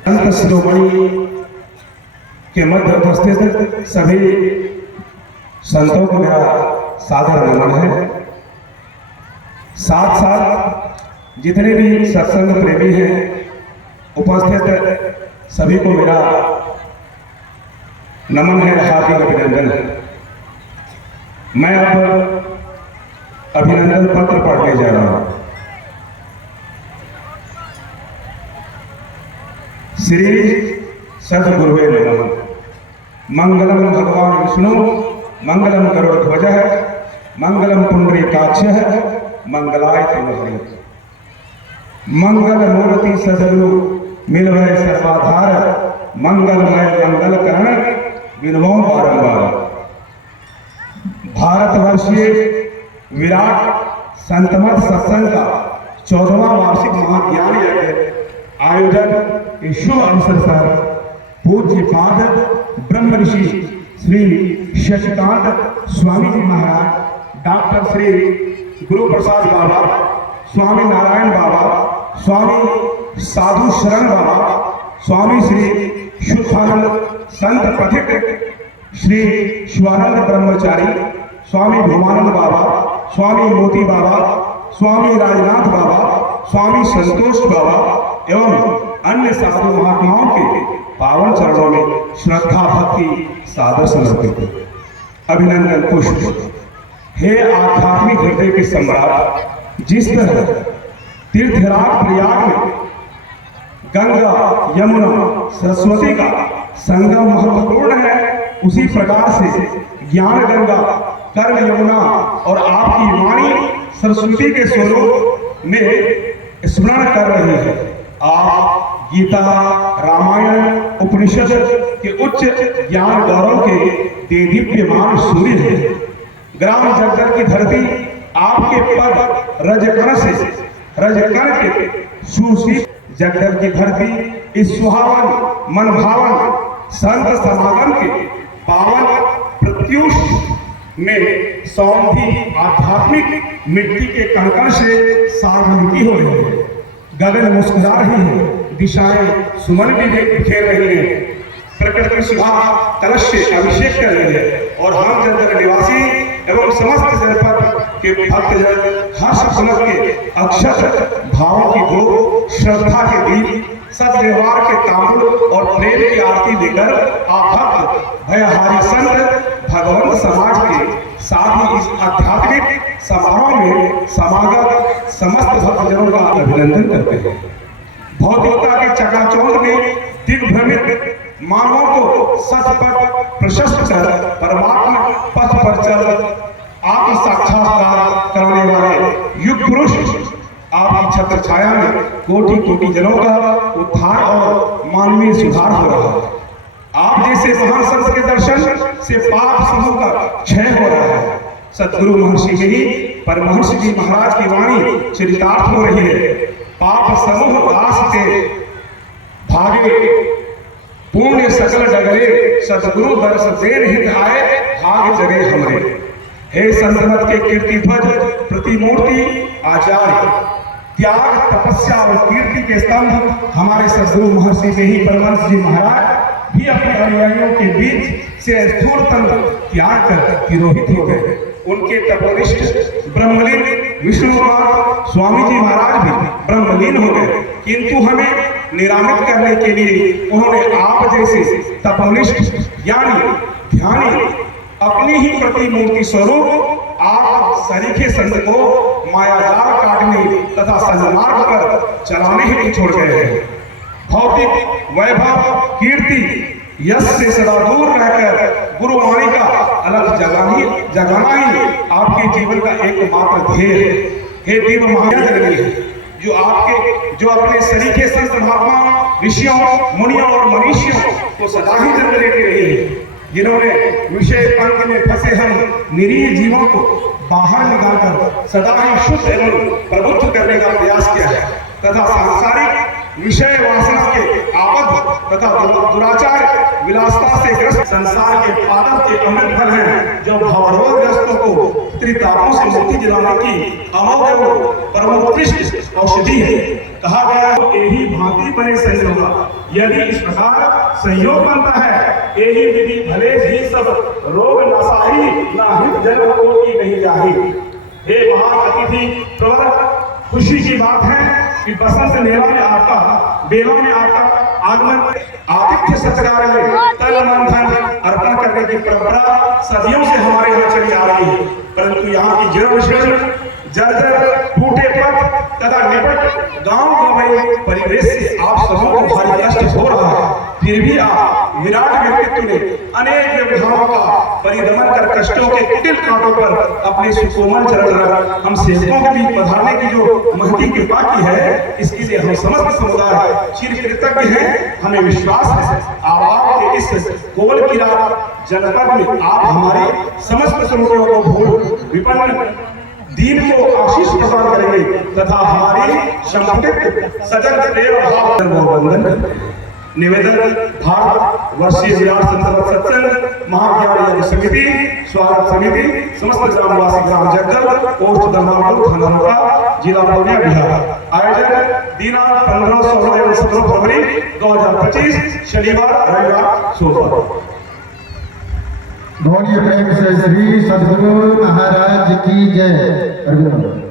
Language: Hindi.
संत शिरोमणि के मध्य उपस्थित सभी संतों को मेरा सादर नमन है। साथ साथ जितने भी सत्संग प्रेमी हैं उपस्थित सभी को मेरा नमन है, हार्दिक अभिनंदन है। मैं अब अभिनंदन पत्र पढ़ने जा रहा हूं। श्री सद्गुरुवे नमः। मंगलम भगवान विष्णु, मंगलम गरुड़ध्वजः, मंगलम पुंडरीकाक्षः, मंगलाय तनोहरि। मंगल मूर्ति सद्गुरु मिलवै सर्वाधार, मंगलमय मंगल करण विनवो बारंबार। भारतवर्षीय विराट संतमत सत्संग का 14वां वार्षिक महाज्ञान यज्ञ आयोजन इस शुभ अवसर पर पूज्य पाद ब्रह्म ऋषि श्री शशिकांत स्वामी जी महाराज, डॉक्टर श्री गुरु प्रसाद बाबा, स्वामी नारायण बाबा, स्वामी साधु शरण बाबा, स्वामी श्री शुद्धानंद संत पथिक श्री शिवानंद ब्रह्मचारी, स्वामी भूमानंद बाबा, स्वामी मोती बाबा, स्वामी राजनाथ बाबा, स्वामी संतोष बाबा एवं अन्य साधु महात्माओं के पावन चरणों में श्रद्धा भक्ति सादर समर्पित अभिनंदन पुष्प। हे आध्यात्मिक हृदय के सम्राट, जिस तरह तीर्थराज प्रयाग में गंगा यमुना सरस्वती का संगम महत्वपूर्ण है, उसी प्रकार से ज्ञान गंगा कर्म यमुना और आपकी वाणी सरस्वती के स्वरूप में स्मरण कर रही है। आप गीता, रामायण, उपनिषद के उच्च ज्ञान गौरव के देदीप्यमान सूर्य हैं। ग्राम जगदल की धरती आपके पद रजकण के सुशील जगदल की धरती इस सुहावन मनभावन संत समागम के पावन प्रत्युष में सौंधी आध्यात्मिक मिट्टी के कंकण से सार्वजनिकी हो रही है। गगन मुस्कुरा रही है, दिशाएं सुमन भी बिखेर रही है, प्रकृति सुधा कलश से अभिषेक कर रही है और हम जगदल निवासी एवं समस्त जनपद के भक्तजन हर्ष समझ के अक्षत भावों की भोग, श्रद्धा के दीप, सद्व्यवहार के तांबूल और प्रेम की आरती लेकर आप भयहारी संत भगवंत समाज के साथ ही इस आध्यात्मिक समारोह में समागत समस्त भक्तजनों का अभिनंदन करते हैं। भौतिकता के चकाचौंध में दिग्भ्रमित मानवों को सतपथ प्रशस्त कर परमात्मा पथ पर चल आत्म साक्षात्कार करने वाले युग पुरुष आपकी छत्र छाया में कोटि कोटि जनों का उद्धार और मानवीय सुधार हो रहा है। आप जैसे महान संत के दर्शन से पाप समूह का क्षय हो रहा है। सद्गुरु महर्षि के ही परमहंस जी महाराज की वाणी चरितार्थ हो रही है। पाप समूह दास के भागे पुण्य सकल डगरे, सद्गुरु दर्श देर हित आए भाग जगे हमरे। हे संतमत के कीर्ति ध्वज प्रतिमूर्ति आचार्य, त्याग तपस्या और कीर्ति के स्तंभ हमारे सद्गुरु महर्षि के ही परमहंस जी महाराज भी अपने अनुयायियों के बीच से स्थूल तन त्याग कर तिरोहित हो गए। उनके तपोनिष्ठ ब्रह्मलीन विष्णु स्वामी जी महाराज भी ब्रह्मलीन हो गए, किंतु हमें निरामित करने के लिए उन्होंने आप जैसे तपोनिष्ठ यानी ध्यानी अपनी ही प्रतिमूर्ति स्वरूप आप सरीखे संत को मायाजाल काटने तथा सन्मार्ग पर चलाने ही नहीं छोड़ गए हैं। भौतिक वैभव कीर्ति यश से सदा दूर रहकर गुरुवाणी का अलग जगाना ही आपके जीवन का एकमात्र ध्येय है। हे देव महाजननी है जो अपने सरीखे संत महात्मा ऋषियों मुनियों और मनीषियों को सदा ही जन्म देती रही है, जिन्होंने विषय पंख में फंसे हम निरीह जीवों को बाहर निकालकर सदा ही शुद्ध एवं प्रबुद्ध करने का प्रयास किया है तथा सांसारिक विषय वासना के आबद्ध तथा दुराचार विलासता से ग्रस्त संसार के पादप के अमृत फल हैं, जो भवरोगग्रस्तों को त्रितापों से मुक्ति दिलाने की अमोघ परमोत्कृष्ट औषधि है। कहा गया है, यही भांति बने संयोग, यदि इस प्रकार संयोग बनता है, यही विधि भले ही सब रोग नसाही ना हित जन्म कोटि नहीं जाही। हे महान अतिथि प्रवर, खुशी की बात है कि बसंत मेला में आपका बेला में आपका आगमन आतिथ्य सत्कार में तन मन धन अर्पण करने की परंपरा सदियों से हमारे यहाँ चली आ रही है, परंतु यहाँ की जीर्ण शीर्ण जर्जर टूटे पथ तथा निपट गांव गंवई परिवेश से आप सबों को भारी कष्ट हो रहा है। फिर भी आप विराट व्यक्तित्व ने अनेक व्यवधानों का परिदमन कर कष्टों के कुटिल कांटों पर अपने सुकोमल चरण रख हम सेवकों के बीच पधारने की जो महती कृपा की है, इसके लिए हम समस्त समुदाय चिर कृतज्ञ हैं। हमें विश्वास है आपके इस कोवल किला जनपद में आप हमारे समस्त श्रोताओं को भूल विपन्न दीन को आशीष प्रदान करेंगे तथा हमारी संपुटित सजग प्रेम भाव वंदन करेंगे। निवेदन भारत वर्षीय विराट संत सत्संग महाज्ञान यज्ञ समिति स्वागत समिति समस्त ग्रामवासी ग्राम जगदल पोस्ट दमनपुर थाना रोका जिला पूर्णिया बिहार। आयोजन दिनांक 15, 16 एवं 17 फरवरी 2025 शनिवार रविवार सोमवार। ध्वनि प्रेम से श्री सद्गुरु महाराज की जय।